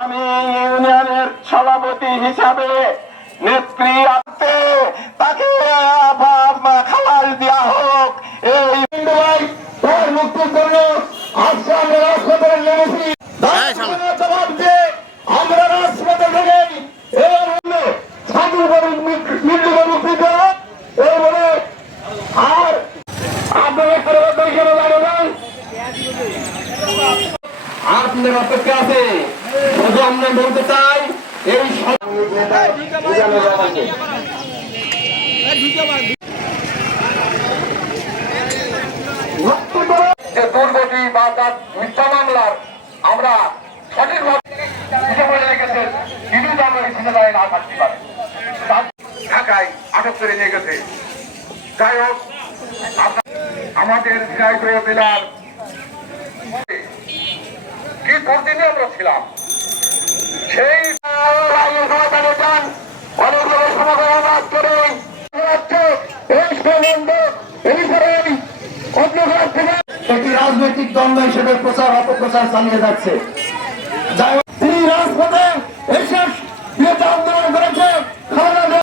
আমি ইউনিয়নের সভাপতি হিসাবে নেত্রী আনতে তাকে খালাস দেওয়া হোক। এই মুক্তির জন্য আজকে আমরা রাজপথে নেমেছি। জবাব দিয়ে আমরা রাজপথে থেকে মুক্তি দেওয়া এই বলে আর আপনারা দাঁড়াবেন। আপনার অপেক্ষা আছে। শুধু আমরা বলতে চাই এই দুর্গতি বা তার মিথ্যা মামলার আমরা সঠিকভাবে না থাকতে পারে ঢাকায় আটক করে নিয়ে গেছে। যাই হোক আমাদের ঝিনাইদহ জেলার কি দুর্দিনে আমরা ছিলাম সেই অনেকগুলো সমাগম করে একটি রাজনৈতিক দ্বন্দ্ব হিসেবে প্রচার অপপ্রচার চালিয়ে যাচ্ছে। তিনি রাজপথে